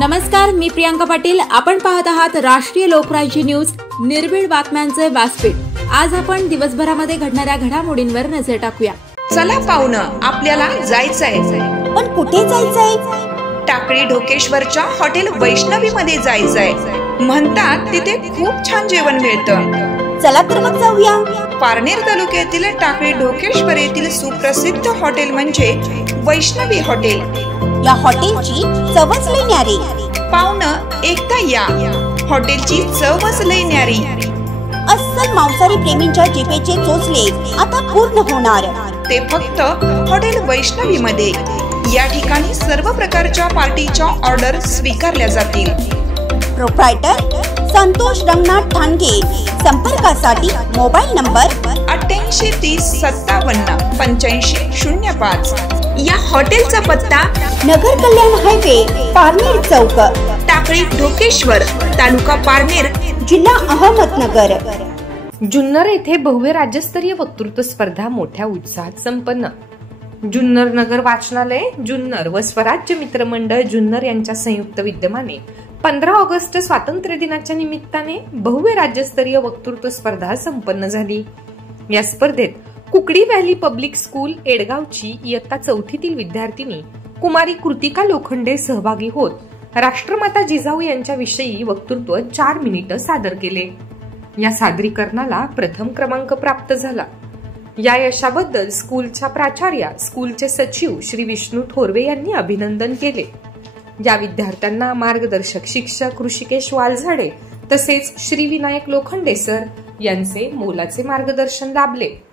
नमस्कार, मी प्रियांका पाटील. आपण पाहत आहात राष्ट्रीय लोकराज्य न्यूज, निर्भीड बातम्यांचे व्यासपीठ. आज आपण दिवसभरामध्ये घडणाऱ्या घडामोडींवर नजर टाकूया. चला पाहुणं, आपल्याला जायचंय. पण कुठे जायचंय? टाकळी ढोकेश्वरच्या हॉटेल वैष्णवी मध्ये जायचंय. म्हणतात तिथे खूप छान जेवण मिळतं. चला तर मग जाऊया. पारनेर तालुक्यातील टाकळी ढोकेश्वर येथील सुप्रसिद्ध हॉटेल म्हणजे वैष्णवी हॉटेल. या हॉटेलची चवच लई न्यारी. पाहुणं, एकदा या. हॉटेलची चवच लई न्यारी. अस्सल मांसाहारी प्रेमींच्या जिभेचे चोचले आता पूर्ण होणार. ते फक्त हॉटेल वैष्णवी मध्ये. या ठिकाणी सर्व प्रकारच्या पार्टीच्या ऑर्डर स्वीकारल्या जातील. प्रोप्रायटर संतोष रंगनाथ ठाणगे. संपर्कासाठी मोबाईल नंबर 8830578505. या हॉटेलचा पत्ता नगर कल्याण हायवे, पारनेर चौक, टाकळी ढोकेश्वर, तालुका पारनेर, जिल्हा अहमदनगर. जुन्नर येथे भव्य राज्यस्तरीय वक्तृत्व स्पर्धा मोठ्या उत्साहात संपन्न. जुन्नर नगर वाचनालय जुन्नर व स्वराज्य मित्र मंडळ जुन्नर यांच्या संयुक्त विद्यमाने 15 ऑगस्ट स्वातंत्र्य दिनाच्या निमित्ताने भव्य राज्यस्तरीय वक्तृत्व स्पर्धा संपन्न झाली. या स्पर्धेत कुकडी व्हॅली पब्लिक स्कूल एडगावची इयत्ता 4थीतील विद्यार्थिनी कुमारी कृतिका लोखंडे सहभागी होत राष्ट्रमाता जिजाऊ यांच्या विषयी वक्तृत्व 4 मिनिटे सादर केले. या सादरीकरणाला प्रथम क्रमांक प्राप्त झाला. या यशाबद्दल स्कूलच्या प्राचार्या, स्कूलचे सचिव श्री विष्णू थोरवे यांनी अभिनंदन केले. या विद्यार्थ्यांना मार्गदर्शक शिक्षक ऋषिकेश वालझाडे तसेच श्री विनायक लोखंडे सर यांचे मोलाचे मार्गदर्शन लाभले.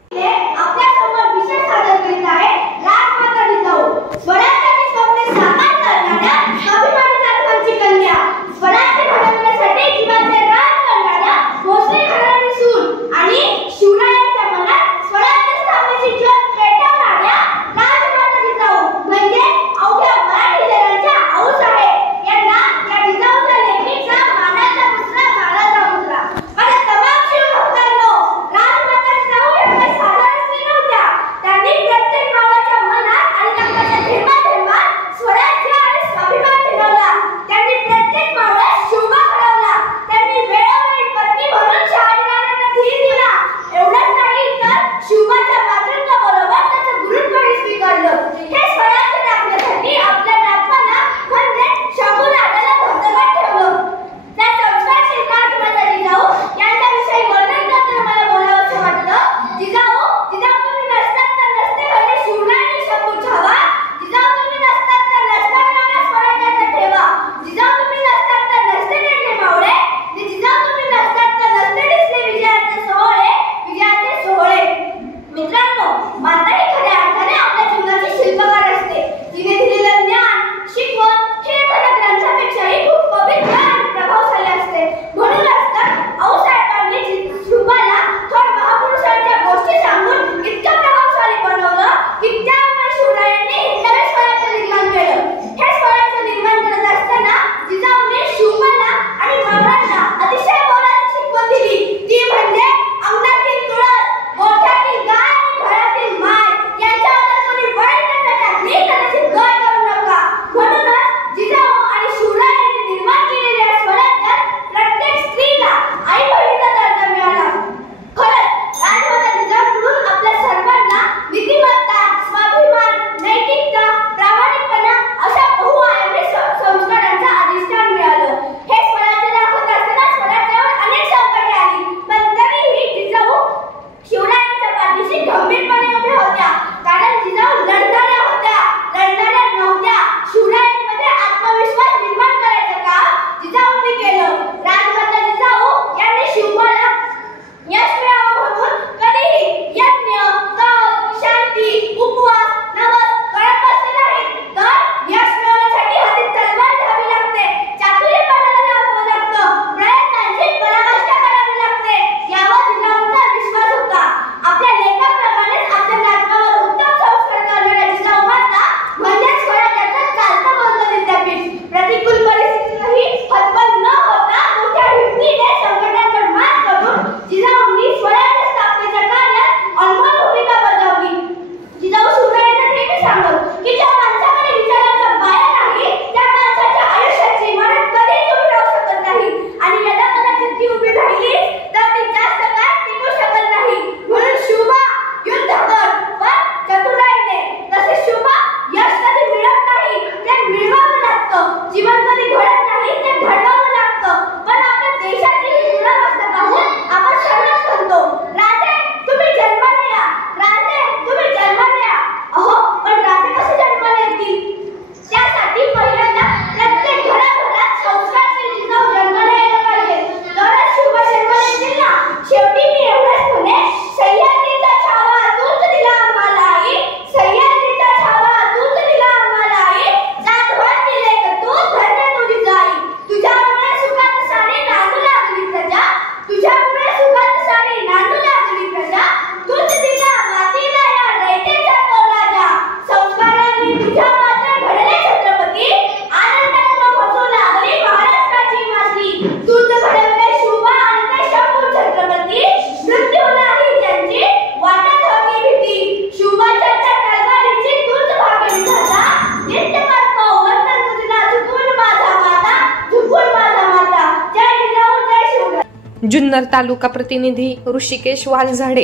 जुन्नर तालुका प्रतिनिधी ऋषिकेश वालझाडे।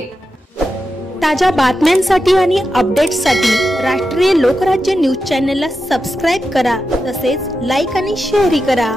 ताज्या बातम्यांसाठी आणि अपडेट्ससाठी राष्ट्रीय लोकराज्य न्यूज चॅनलला सबस्क्राईब करा, तसेच लाईक आणि शेअरही करा।